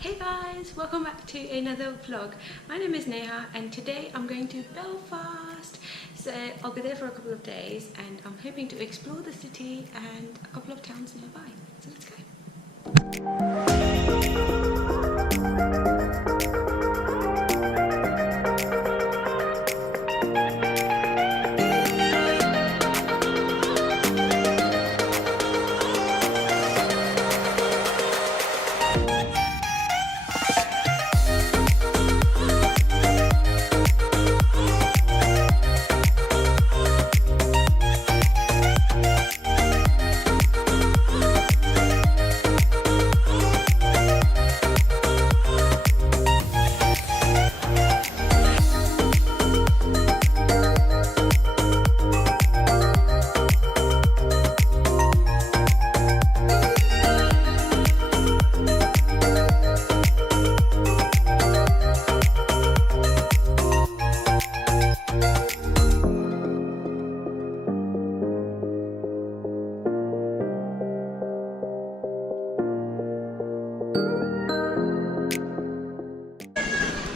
Hey guys, welcome back to another vlog. My name is Neha and today I'm going to Belfast. So I'll be there for a couple of days and I'm hoping to explore the city and a couple of towns nearby. So let's go.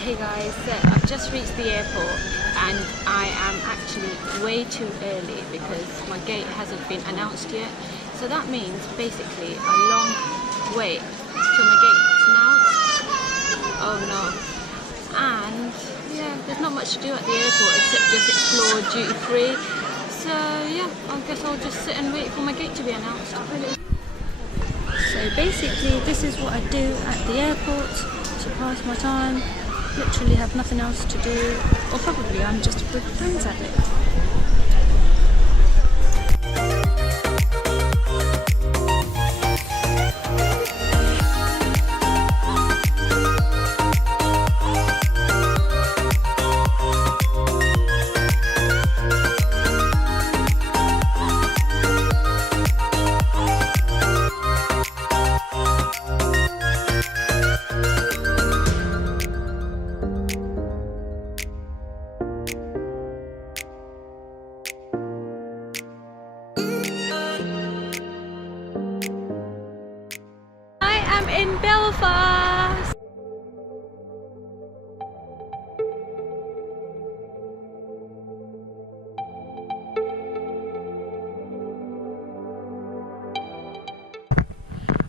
Hey guys, so I've just reached the airport and I am actually way too early because my gate hasn't been announced yet. So that means basically a long wait till my gate is announced. Oh no. And yeah, there's not much to do at the airport except just explore duty free. So yeah, I guess I'll just sit and wait for my gate to be announced. So basically this is what I do at the airport to pass my time. Literally have nothing else to do, or probably I'm just a big friends addict. In Belfast.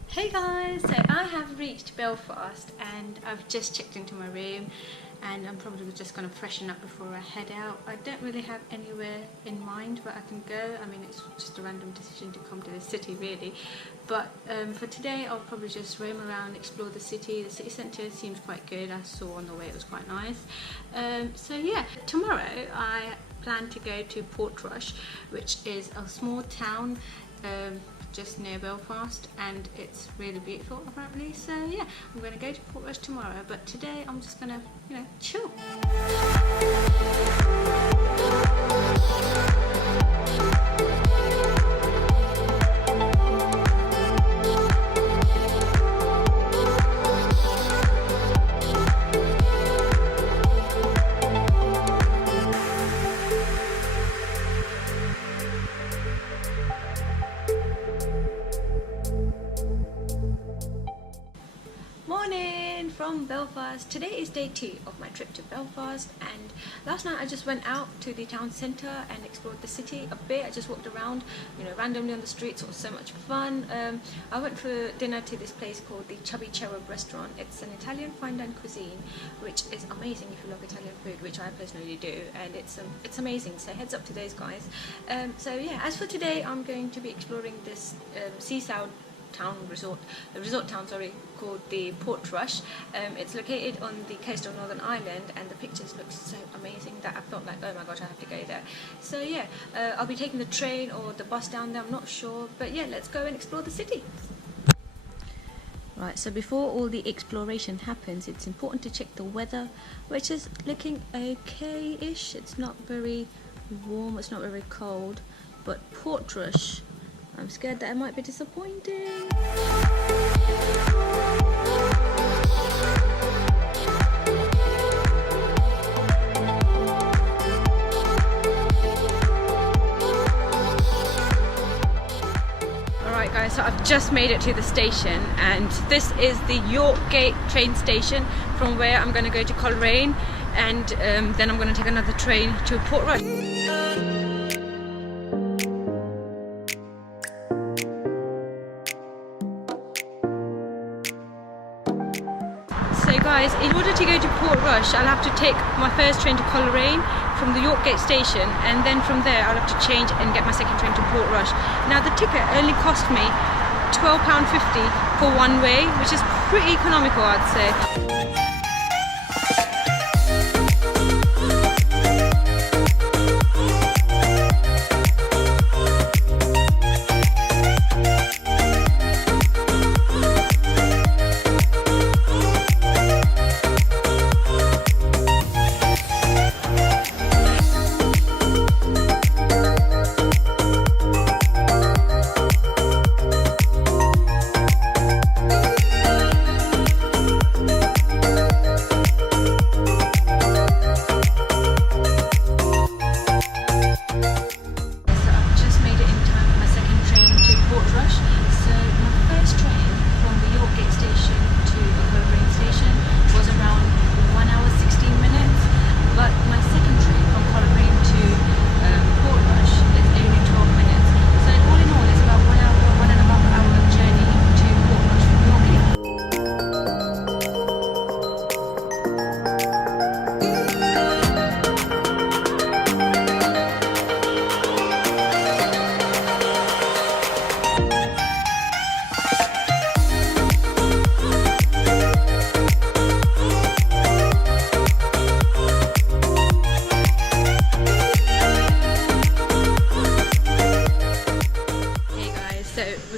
Hey guys, so I have reached Belfast and I've just checked into my room and I'm probably just going to freshen up before I head out. I don't really have anywhere in mind where I can go. I mean, it's just a random decision to come to the city really, but for today I'll probably just roam around, explore the city. The city centre seems quite good. I saw on the way it was quite nice. So yeah, tomorrow I plan to go to Portrush, which is a small town just near Belfast, and it's really beautiful apparently. So yeah, I'm going to go to Portrush tomorrow, but today I'm just going to, chill. Morning from Belfast. Today is day 2 of my trip to Belfast, and last night I just went out to the town centre and explored the city a bit. I just walked around, randomly on the streets. It was so much fun. I went for dinner to this place called the Chubby Cherub restaurant. It's an Italian fine dine cuisine, which is amazing if you love Italian food, which I personally do, and it's amazing. So heads up to those guys. So yeah, as for today, I'm going to be exploring this seaside resort town called the Portrush. It's located on the coast of Northern Ireland, and the pictures look so amazing that I felt like, oh my gosh, I have to go there. So yeah, I'll be taking the train or the bus down there, I'm not sure, but yeah, let's go and explore the city. Right, so before all the exploration happens, it's important to check the weather, which is looking okay-ish. It's not very warm, it's not very cold, but Portrush, I'm scared that I might be disappointing. Guys, so I've just made it to the station, and this is the York Gate train station from where I'm going to go to Coleraine, and then I'm going to take another train to Portrush. So guys, in order to go to Portrush, I'll have to take my first train to Coleraine from the York Gate station, and then from there I'll have to change and get my second train to Portrush. Now the ticket only cost me £12.50 for one way, which is pretty economical, I'd say.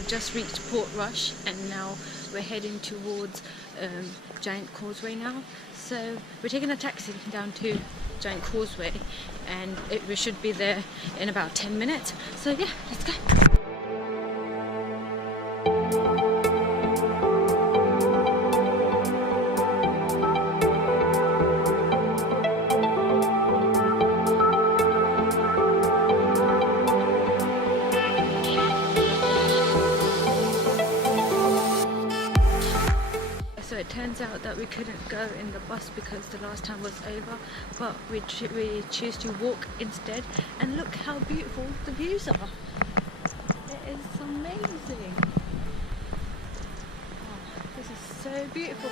Just reached Portrush, and now we're heading towards Giant Causeway now. So we're taking a taxi down to Giant Causeway, and we should be there in about 10 minutes. So yeah, let's go. So it turns out that we couldn't go in the bus because the last time was over, but we choose to walk instead, and look how beautiful the views are. It is amazing. Oh, this is so beautiful.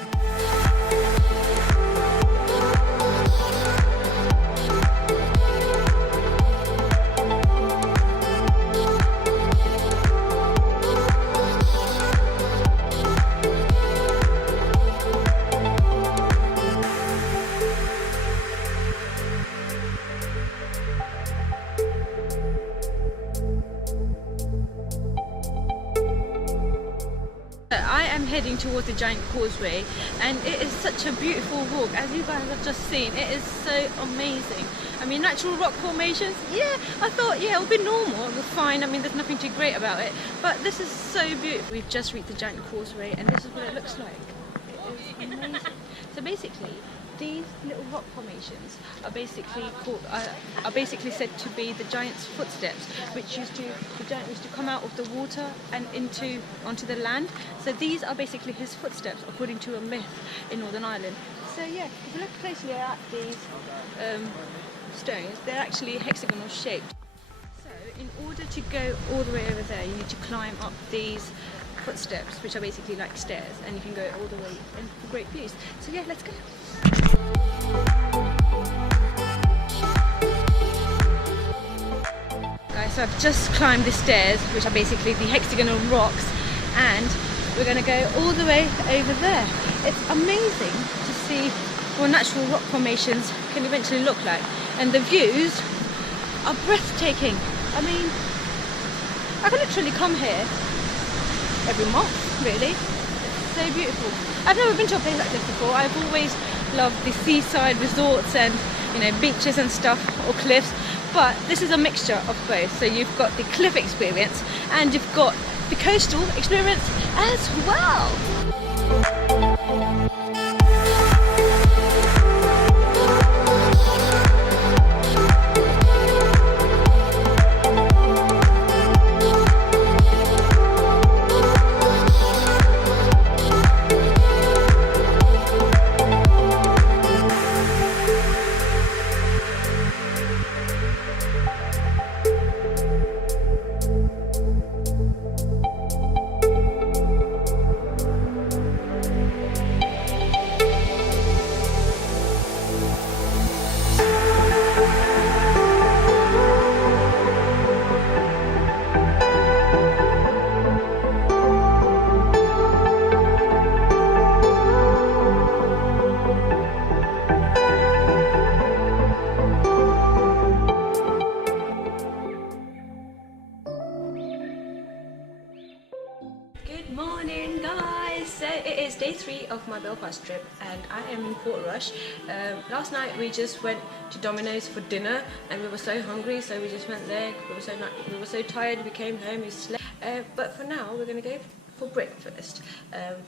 I am heading towards the Giant Causeway, and it is such a beautiful walk, as you guys have just seen. It is so amazing. I mean, natural rock formations, yeah, I thought, yeah, it'll be normal, it'll be fine. I mean, there's nothing too great about it, but this is so beautiful. We've just reached the Giant Causeway, and this is what it looks like. It is amazing. So basically, these little rock formations are basically said to be the giant's footsteps, which the giant used to come out of the water and onto the land. So these are basically his footsteps, according to a myth in Northern Ireland. So yeah, if you look closely at these stones, they're actually hexagonal shaped. So in order to go all the way over there, you need to climb up these footsteps, which are basically like stairs, and you can go all the way and for great views. So yeah, let's go. Guys, so I've just climbed the stairs, which are basically the hexagonal rocks, and we're going to go all the way over there. It's amazing to see what natural rock formations can eventually look like, and the views are breathtaking. I mean, I can literally come here every month, really. It's so beautiful. I've never been to a place like this before. I've always loved the seaside resorts and, you know, beaches and stuff, or cliffs, but this is a mixture of both. So you've got the cliff experience and you've got the coastal experience as well. Morning guys! So it is day 3 of my Belfast trip and I am in Port Rush. Last night we just went to Domino's for dinner and we were so hungry, so we just went there. We were so tired, we came home, we slept. But for now we're going to go for breakfast.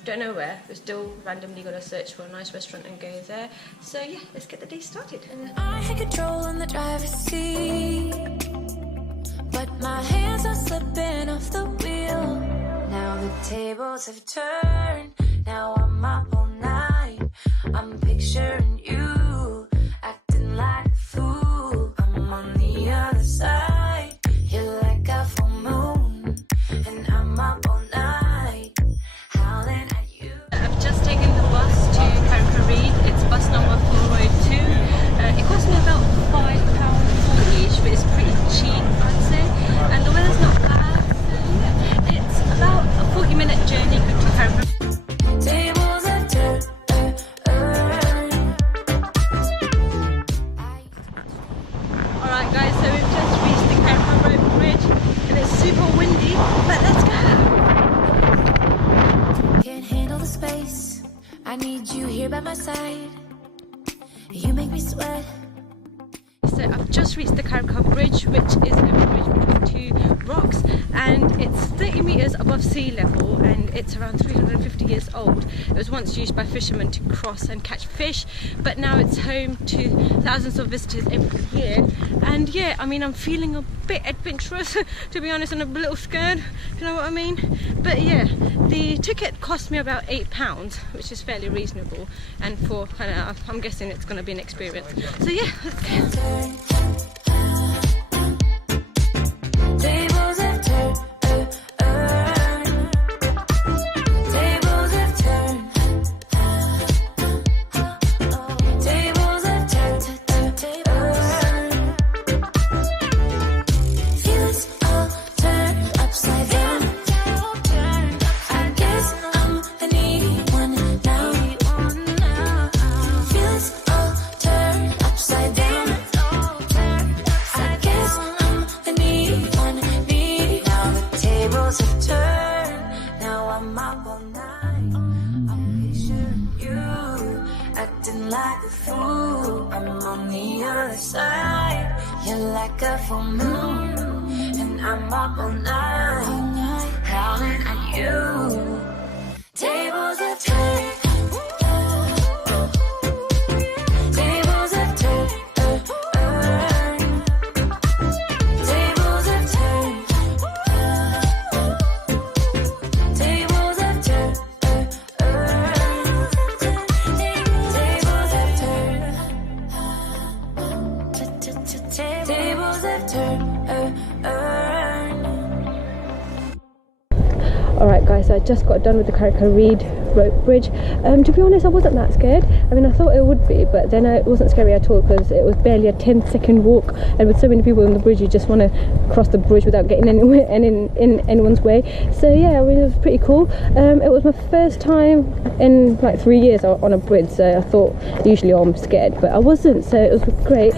Don't know where, we're still randomly going to search for a nice restaurant and go there. So yeah, let's get the day started. And I had control in the driver's seat, but my hands are slipping off the wheel. Now the tables have turned, now I'm up all night. I'm picturing you, acting like a fool. I'm on the other side, you're like a full moon, and I'm up all night, howling at you. I've just taken the bus to Carrick-a-rede. It's bus number 402. It cost me about £5 each, but it's pretty cheap, I'd say. And the weather's not bad, so yeah, it's about a 40-minute journey to Carrick-a-rede. Tables have turned. Alright guys, so we've just reached the Carrick-a-rede bridge and it's super windy, but let's go! Can't handle the space, I need you here by my side. You make me sweat. So I've just reached the Carrick-a-rede bridge, which is a bridge between 2 rocks, and it's 30 meters above sea level and it's around 350 years old. It was once used by fishermen to cross and catch fish, but now it's home to thousands of visitors every year. And yeah, I mean, I'm feeling a bit adventurous to be honest, and a little scared, if you know what I mean. But yeah, the ticket cost me about £8, which is fairly reasonable, and for I'm guessing it's going to be an experience. So yeah, let's go. Tables have turned. Tables have turned. Tables have turned. Feelings all turned upside down. I guess I'm the needy one now. Feelings all turned upside down. Have turned, now I'm up all night. I'm picturing you, acting like a fool. I'm on the other side, you're like a full moon, and I'm up all night, howling at you. Tables have turned. Alright guys, so I just got done with the Carrick-a-rede rope bridge. To be honest, I wasn't that scared. I mean, I thought it would be, but then it wasn't scary at all because it was barely a 10-second walk, and with so many people on the bridge you just want to cross the bridge without getting anywhere and in anyone's way. So yeah, I mean, it was pretty cool. It was my first time in like 3 years on a bridge, so I thought usually I'm scared, but I wasn't, so it was great.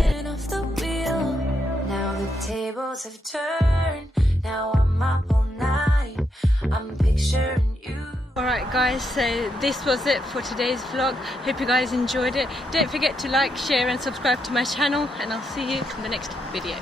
Now the tables have turned, now I'm up all night. I'm picturing you. Alright guys, so this was it for today's vlog. Hope you guys enjoyed it. Don't forget to like, share and subscribe to my channel, and I'll see you in the next video.